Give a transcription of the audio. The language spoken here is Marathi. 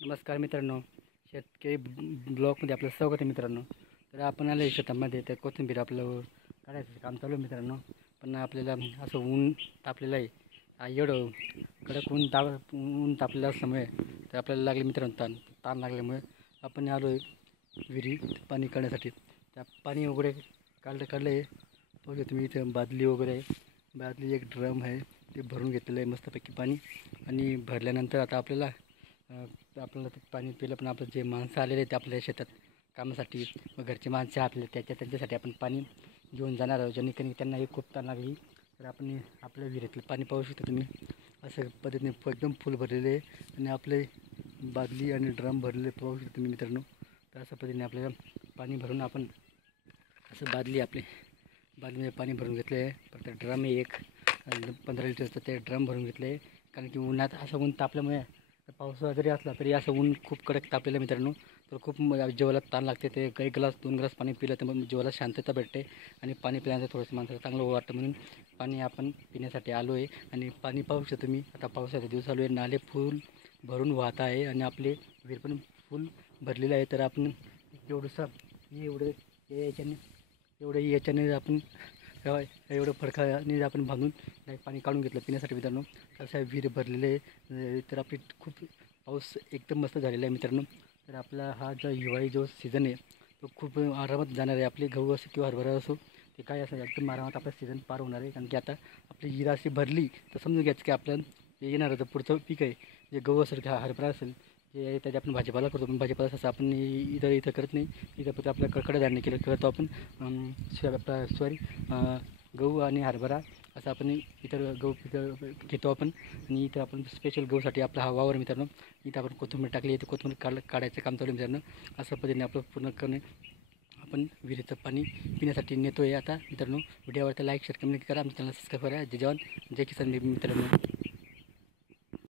नमस्कार मित्रांनो, शेतकरी ब्लॉगमध्ये आपलं स्वागत आहे मित्रांनो. तर आपण आलो शेतामध्ये तर कोथिंबीर आपलं काढायचं काम चालू आहे मित्रांनो. पण आपल्याला असं ऊन तापलेलं आहे, एवढं कडक ऊन तापलेलं असल्यामुळे तर आपल्याला लागले मित्रांनो ताण लागल्यामुळे आपण आलो आहे विहिरी पाणी काढण्यासाठी. त्या पाणी वगैरे काढलं आहे. बघा तुम्ही इथं बादली वगैरे आहे, बादली एक ड्रम आहे ते भरून घेतलेलं आहे मस्तपैकी पाणी. आणि भरल्यानंतर आता आपल्याला ते पाणी पिलं, पण आपलं जे माणसं आलेले आहेत आपल्या शेतात कामासाठी व घरचे माणसं आपले त्यांच्यासाठी आपण पाणी घेऊन जाणार आहोत, जेणेकरून त्यांनाही खूप ताण लागली. तर आपण आपल्या विहिरीतलं पाणी पाहू शकता तुम्ही, असं पद्धतीने एकदम फुल भरलेले आहे. आणि आपले बादली आणि ड्रम भरलेले पाहू शकता तुम्ही मित्रांनो. तर अशा पद्धतीने आपल्याला पाणी भरून आपण असं बादलीमध्ये पाणी भरून घेतलं आहे. परत ड्रम आहे एक 15 लिटरचं, ते ड्रम भरून घेतलं आहे. कारण की उन्हात असं ऊन तापल्यामुळे पावसाळा जरी असला तरी असं ऊन खूप कडक तापलेलं मित्रांनो. तर खूप जीवाला ताण लागते. ते एक ग्लास 2 ग्लास पाणी पिलं तर मग जीवाला शांतता भेटते आणि पाणी पिल्यानंतर थोडंसं माणसाला चांगलं वाटतं. म्हणून पाणी आपण पिण्यासाठी आलो आहे. आणि पाणी पाहू शकतो तुम्ही, आता पावसाचा दिवस चालू आहे, नाले फुल भरून वाहत आहे आणि आपले विहीर पण फुल भरलेलं आहे. तर आपण याच्याने आपण एवढं फडकाने आपण बांधून पाणी काढून घेतलं पिण्यासाठी मित्रांनो. तसं विहीर भरलेले आहे. तर आपली खूप पाऊस एकदम मस्त झालेला आहे मित्रांनो. तर आपला हा जो हिवाळी जो सीझन आहे तो खूप आरामात जाणार आहे. आपले गहू असो किंवा हरभरा असो, ते काय असं एकदम आरामात आपला सीझन पार होणार आहे. कारण की आता आपली हिरा अशी भरली तर समजून घ्यायचं की आपलं येणार होतं पुढचं पीक आहे, जे गहू असेल किंवा हरभरा असेल, जे त्याचे आपण भाजीपाला करतो. पण भाजीपाला असं आपण इथं करत नाही. इथं फक्त आपल्या कडधान्य करतो आपण. सॉरी गहू आणि हरभरा असं आपण इतर गहू पिकं घेतो आपण. आणि इथं आपण स्पेशल गहूसाठी आपला हा वावर मित्रांनो. इथं आपण कोथिंबीर टाकली आहे, तर कोथिंबीर काढायचं काम चालू मित्रांनो. अशा पद्धतीने आपलं पूर्णपणे आपण विहिरीचं पाणी पिण्यासाठी नेतो आहे आता मित्रांनो. व्हिडिओवरती लाईक शेअर कमेंट करा, आमच्या चॅनल सबस्क्राईब करा. जय जवान जय किसान मित्रांनो.